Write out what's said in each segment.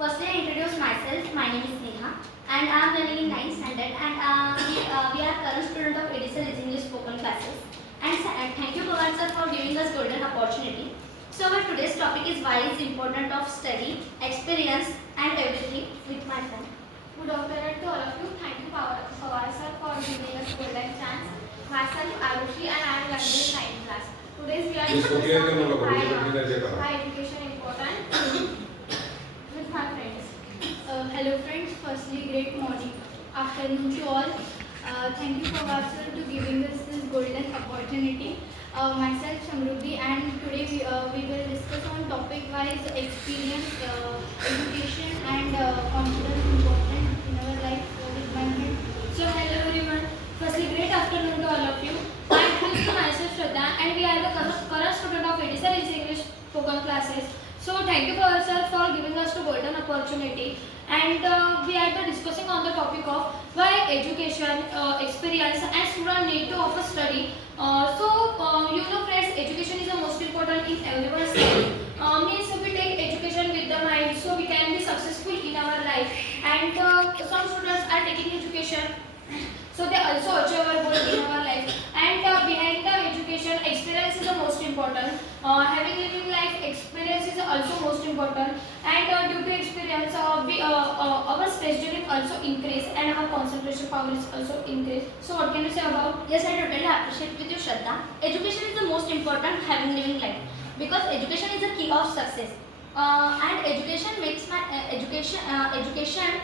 Firstly, I introduce myself. My name is Neha, and I am learning in 9th standard. And we are current student of Edison English spoken classes. And thank you, Bhavan sir, for giving us golden opportunity. So, our today's topic is why is important of study, experience, and everything with my friend. Good afternoon to all of you. Thank you, Pawar sir, for giving us golden chance. Myself, Arushi, and I am learning in 9th class. Today we are discussing why education important with my friends. Hello friends, firstly great morning, afternoon to all. Thank you Pawar sir to giving us this golden opportunity. Myself Shamruddhi, and today we will discuss on topic wise experience, education and confidence important in our life with my friend. So hello everyone. Firstly, great afternoon to all of you. I introduce myself Shraddha, and we are the current student of Edison English spoken classes. So thank you Pawar sir for giving us the golden opportunity. And we are discussing on the topic of why education, experience and student need to offer study. You know friends, education is the most important in everyone's life. Means we take education with the mind so we can be successful in our life. And some students are taking education so they also achieve our goal in our life. And behind the education, experience is the most important. Having living life experience is also most important. And due to experience, our stress during also increase and our concentration power is also increase. So what can you say about? Yes, I totally appreciate with you, Shraddha. Education is the most important having living life because education is the key of success. And education makes education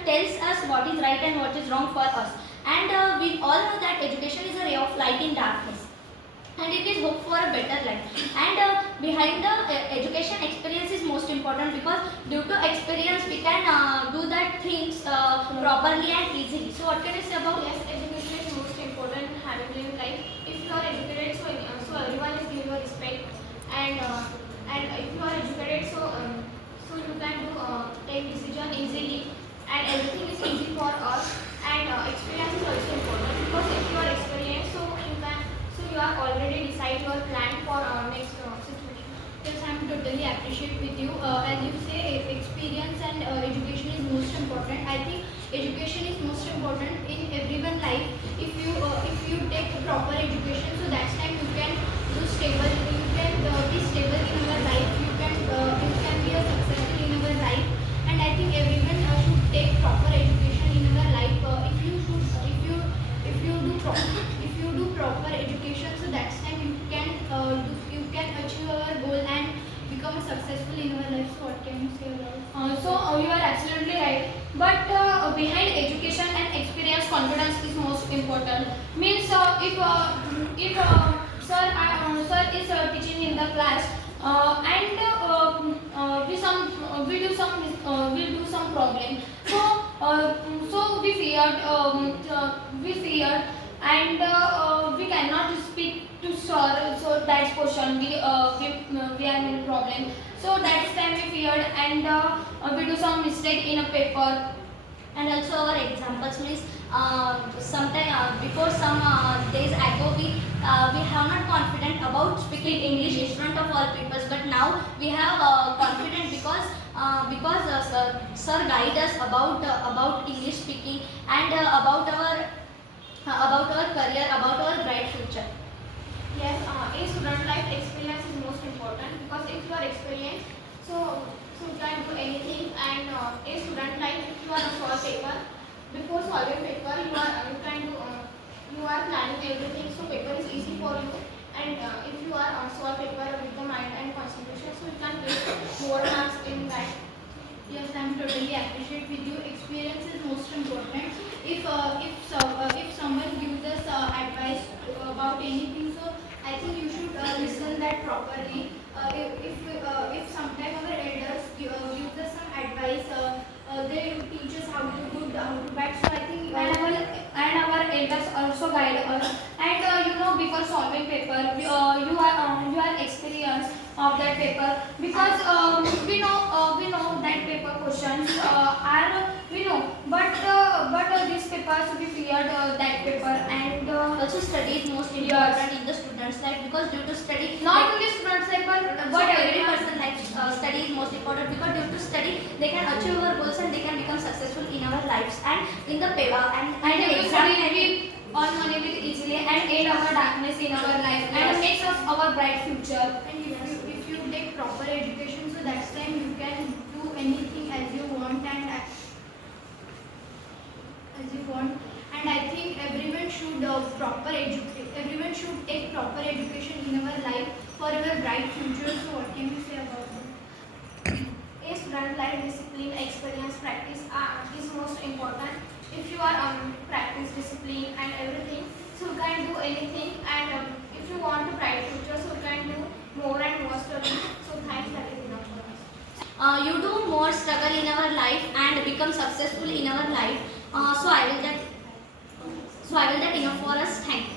tells us what is right and what is wrong for us. And we all know that education is a ray of light in darkness, and it is hope for a better life. And behind the education, experience is most important because due to experience we can do that things properly and easily. So what can you say about? Yes, education is most important in having living life. If you are educated, so everyone is giving you respect, and if you are educated, so you can take decision easily, and everything is easy for us. And experience is also important because if you are experienced, so you are already decide your plan for next situation. Yes, I am totally appreciate with you. As you say, experience and education is most important. I think education is most important in everyone's life. If you take proper education, so that's time you can do stable. You can be stable in our life. You can be a successful in our life. And I think everyone should take proper education in our life. If you do proper education, so that's time you can achieve our goal and become successful in our life. So what can you say about? You are absolutely right. But behind education and experience, confidence is most important. Means if sir is teaching in the class and we do some problem. So we feared and we cannot speak to sir. So that's question we are in problem. So that's time we feared and we do some mistake in a paper. And also our examples means sometime before some days ago we have not confident about speaking English in front of all people, but now we have confident because sir guide us about English speaking and about our career, about our bright future. Yes, in student life, experience is most important because if you are experienced, so you can do anything. And in student life, if you are a solve paper, before solving paper, you are planning everything, so paper is easy for you. And if you are solve paper with the mind and concentration, so you can get more marks in that. Yes, I am totally appreciate with you. Experience is most important. If someone gives us advice about anything, so I think you should listen that properly. If sometime our elders give us some advice, they teach us how to good, how to bad. So I think And our elders also guide us. And before solving paper, you are experienced of that paper because we know that paper questions are we know, but this paper should be cleared that paper and Also, study is most important in the student students' life because due to study, Not only students like but every person life study is most important because due to study they can achieve our goals and they can become successful in our lives and in the and in the due to exam. study we earn money with easily and aid our darkness in our life and makes us our bright future. And if you take proper education, so that's time you can do anything as you want and as you want. And I think everyone should everyone should take proper education in our life for our bright future. So what can you say about that? A student life discipline, experience, practice is most important. If you are practice discipline and everything, so you can do anything. And if you want a bright future, so you can do more and more study. So thanks, that is enough for us. You do more struggle in our life and become successful in our life. So I will that enough for us. Thank you.